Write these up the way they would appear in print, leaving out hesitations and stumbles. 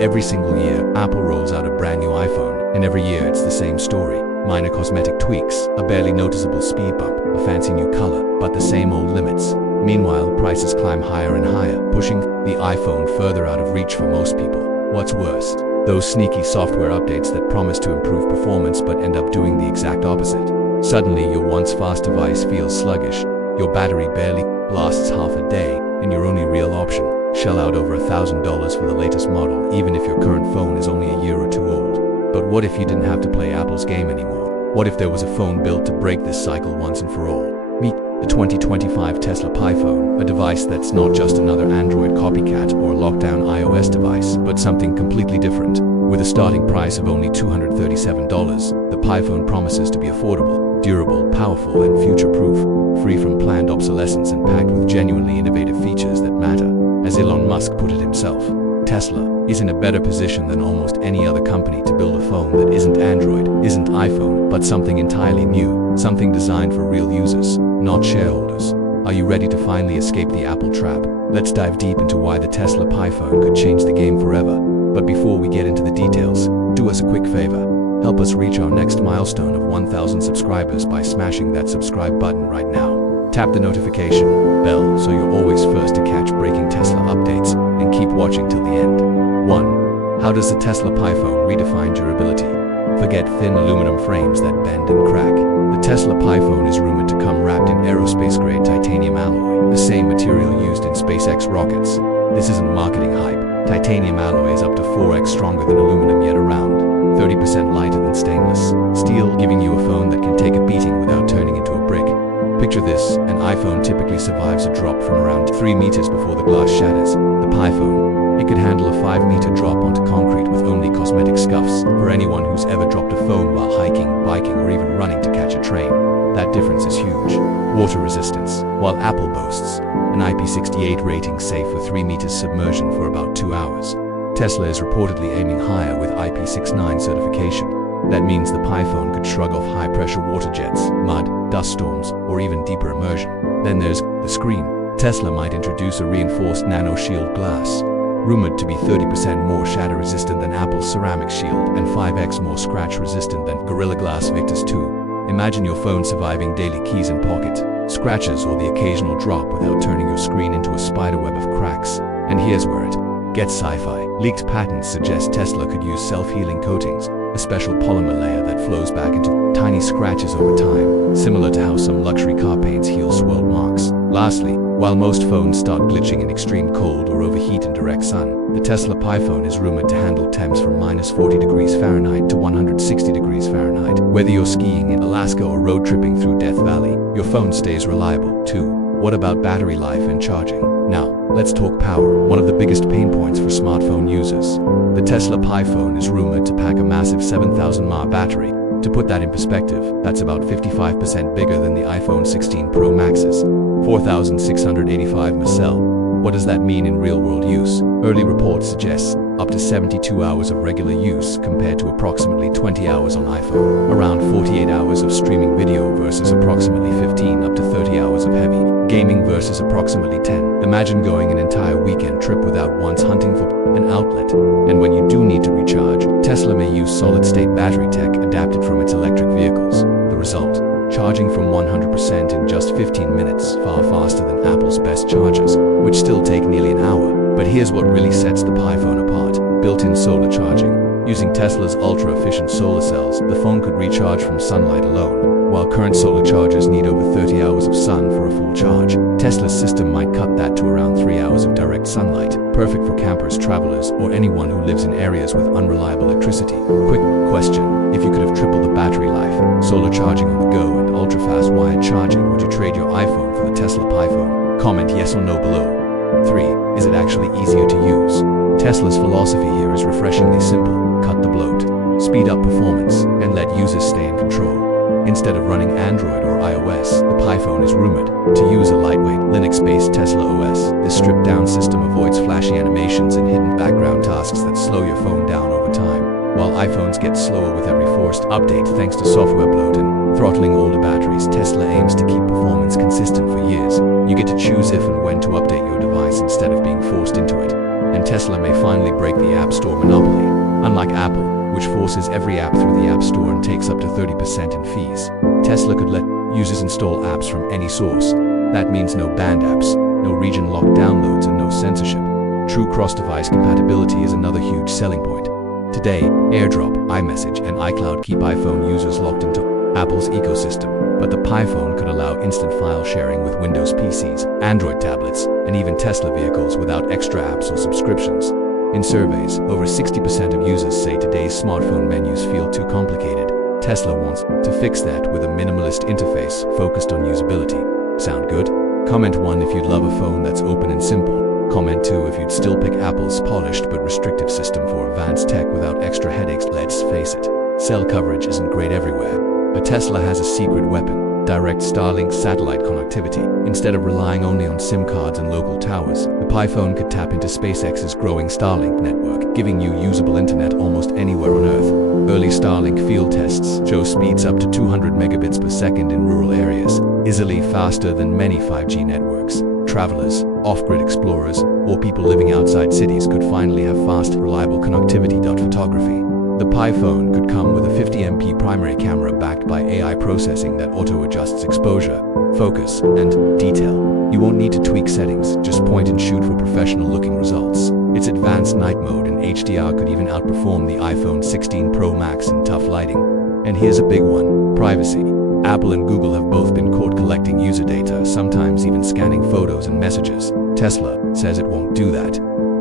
Every single year, Apple rolls out a brand new iPhone, and every year it's the same story. Minor cosmetic tweaks, a barely noticeable speed bump, a fancy new color, but the same old limits. Meanwhile, prices climb higher and higher, pushing the iPhone further out of reach for most people. What's worse? Those sneaky software updates that promise to improve performance but end up doing the exact opposite. Suddenly, your once fast device feels sluggish, your battery barely lasts half a day, and your only real option, shell out over $1,000 for the latest model, even if your current phone is only a year or two old. But what if you didn't have to play Apple's game anymore? What if there was a phone built to break this cycle once and for all? Meet the 2025 Tesla PiPhone, a device that's not just another Android copycat or lockdown iOS device, but something completely different. With a starting price of only $237, the PiPhone promises to be affordable, durable, powerful, and future-proof, free from planned obsolescence and packed with genuinely innovative features that matter. As Elon Musk put it himself, Tesla is in a better position than almost any other company to build a phone that isn't Android, isn't iPhone, but something entirely new, something designed for real users, not shareholders. Are you ready to finally escape the Apple trap? Let's dive deep into why the Tesla PiPhone could change the game forever. But before we get into the details, do us a quick favor. Help us reach our next milestone of 1,000 subscribers by smashing that subscribe button right now. Tap the notification bell so you're always first to catch breaking Tesla updates, and keep watching till the end. 1. How does the Tesla PiPhone redefine durability? Forget thin aluminum frames that bend and crack. The Tesla PiPhone is rumored to come wrapped in aerospace-grade titanium alloy, the same material used in SpaceX rockets. This isn't marketing hype. Titanium alloy is up to 4x stronger than aluminum, yet around 30% lighter than stainless steel, giving you a phone that can take a beating without turning into a brick. Picture this, an iPhone typically survives a drop from around 3 meters before the glass shatters. The PiPhone, it could handle a 5-meter drop onto concrete with only cosmetic scuffs. For anyone who's ever dropped a phone while hiking, biking, or even running to catch a train, that difference is huge. Water resistance. While Apple boasts an IP68 rating safe for 3 meters submersion for about 2 hours, Tesla is reportedly aiming higher with IP69 certification. That means the PiPhone could shrug off high-pressure water jets, mud, dust storms, or even deeper immersion. Then there's the screen. Tesla might introduce a reinforced nano-shield glass, rumored to be 30% more shatter-resistant than Apple's ceramic shield and 5x more scratch-resistant than Gorilla Glass Victus 2. Imagine your phone surviving daily keys in pocket, scratches, or the occasional drop without turning your screen into a spiderweb of cracks. And here's where it gets sci-fi. Leaked patents suggest Tesla could use self-healing coatings, a special polymer layer that flows back into tiny scratches over time, similar to how some luxury car paints heal swirled marks. Lastly, while most phones start glitching in extreme cold or overheat in direct sun, the Tesla PiPhone is rumored to handle temps from -40 degrees Fahrenheit to 160 degrees Fahrenheit. Whether you're skiing in Alaska or road tripping through Death Valley, your phone stays reliable, too. What about battery life and charging? Now, let's talk power, one of the biggest pain points for smartphone users. The Tesla PiPhone is rumored to pack a massive 7,000 mAh battery. To put that in perspective, that's about 55% bigger than the iPhone 16 Pro Max's 4,685 mAh. What does that mean in real-world use? Early reports suggest up to 72 hours of regular use compared to approximately 20 hours on iPhone. Around 48 hours of streaming video versus approximately 15 up to 30 hours of heavy gaming versus approximately 10. Imagine going an entire weekend trip without once hunting for an outlet. And when you do need to recharge, Tesla may use solid-state battery tech adapted from its electric vehicles. The result? Charging from 100% in just 15 minutes, far faster than Apple's best chargers, which still take nearly an hour. But here's what really sets the PiPhone apart: built-in solar charging. Using Tesla's ultra-efficient solar cells, the phone could recharge from sunlight alone. While current solar chargers need over 30 hours of sun for a full charge, Tesla's system might cut that to around 3 hours of direct sunlight, perfect for campers, travelers, or anyone who lives in areas with unreliable electricity. Quick question: if you could have tripled the battery life, solar charging on the go, and ultra-fast wired charging, would you trade your iPhone for the Tesla PiPhone? Comment yes or no below. 3. Is it actually easier to use? Tesla's philosophy here is refreshingly simple: cut the bloat, speed up performance, and let users stay in control. Instead of running Android or iOS, the PiPhone is rumored to use a lightweight, Linux-based Tesla OS. This stripped-down system avoids flashy animations and hidden background tasks that slow your phone down over time. While iPhones get slower with every forced update thanks to software bloat and throttling older batteries, Tesla aims to keep performance consistent for years. You get to choose if and when to update your device instead of being forced into it. And and Tesla may finally break the App Store monopoly. Unlike Apple, which forces every app through the App Store and takes up to 30% in fees, Tesla could let users install apps from any source. That means no banned apps, no region-locked downloads, and no censorship. True cross-device compatibility is another huge selling point. Today, AirDrop, iMessage, and iCloud keep iPhone users locked into Apple's ecosystem, but the iPhone could allow instant file sharing with Windows PCs, Android tablets, and even Tesla vehicles without extra apps or subscriptions. In surveys, over 60% of users say today's smartphone menus feel too complicated. Tesla wants to fix that with a minimalist interface focused on usability. Sound good? Comment 1 if you'd love a phone that's open and simple. Comment 2 if you'd still pick Apple's polished but restrictive system for advanced tech without extra headaches. Let's face it, cell coverage isn't great everywhere. But Tesla has a secret weapon: direct Starlink satellite connectivity. Instead of relying only on SIM cards and local towers, the iPhone could tap into SpaceX's growing Starlink network, giving you usable internet almost anywhere on Earth. Early Starlink field tests show speeds up to 200 megabits per second in rural areas, easily faster than many 5G networks. Travelers, off-grid explorers, or people living outside cities could finally have fast, reliable connectivity. Photography. The iPhone could come with a 50MP primary camera backed by AI processing that auto-adjusts exposure, focus, and detail. You won't need to tweak settings, just point and shoot for professional-looking results. Its advanced night mode and HDR could even outperform the iPhone 16 Pro Max in tough lighting. And here's a big one: privacy. Apple and Google have both been caught collecting user data, sometimes even scanning photos and messages. Tesla says it won't do that.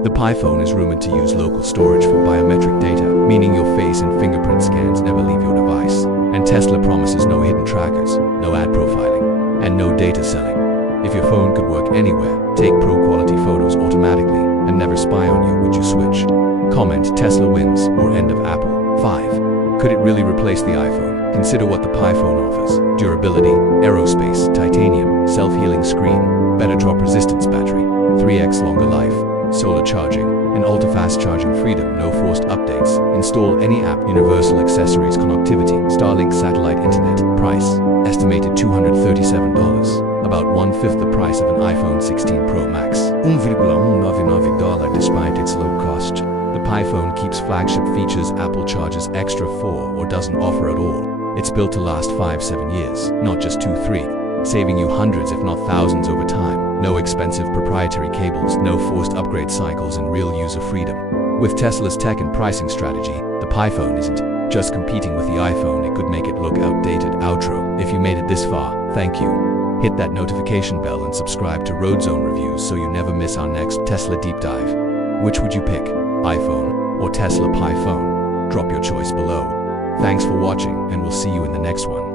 The iPhone is rumored to use local storage for biometric data, meaning your face and fingerprint scans never leave your device. And Tesla promises no hidden trackers, no ad profiling, and no data selling. If your phone could work anywhere, take pro-quality photos automatically, and never spy on you, would you switch? Comment Tesla wins or end of Apple. 5. Could it really replace the iPhone? Consider what the iPhone offers: durability, aerospace, titanium, self-healing screen, better drop resistance battery, 3x longer life, solar charging, and ultrafast charging freedom, no forced updates. Install any app, universal accessories, connectivity, Starlink satellite internet. Price estimated $237, about 1/5 the price of an iPhone 16 Pro Max. $1,199 despite its low cost. The iPhone keeps flagship features Apple charges extra for or doesn't offer at all. It's built to last 5-7 years, not just 2-3, saving you hundreds if not thousands over time. No expensive proprietary cables, no forced upgrade cycles, and real user freedom. With Tesla's tech and pricing strategy, the iPhone isn't just competing with the iPhone, it could make it look outdated. Outro. If you made it this far, thank you. Hit that notification bell and subscribe to Roadzone Reviews so you never miss our next Tesla deep dive. Which would you pick, iPhone or Tesla iPhone? Drop your choice below. Thanks for watching, and we'll see you in the next one.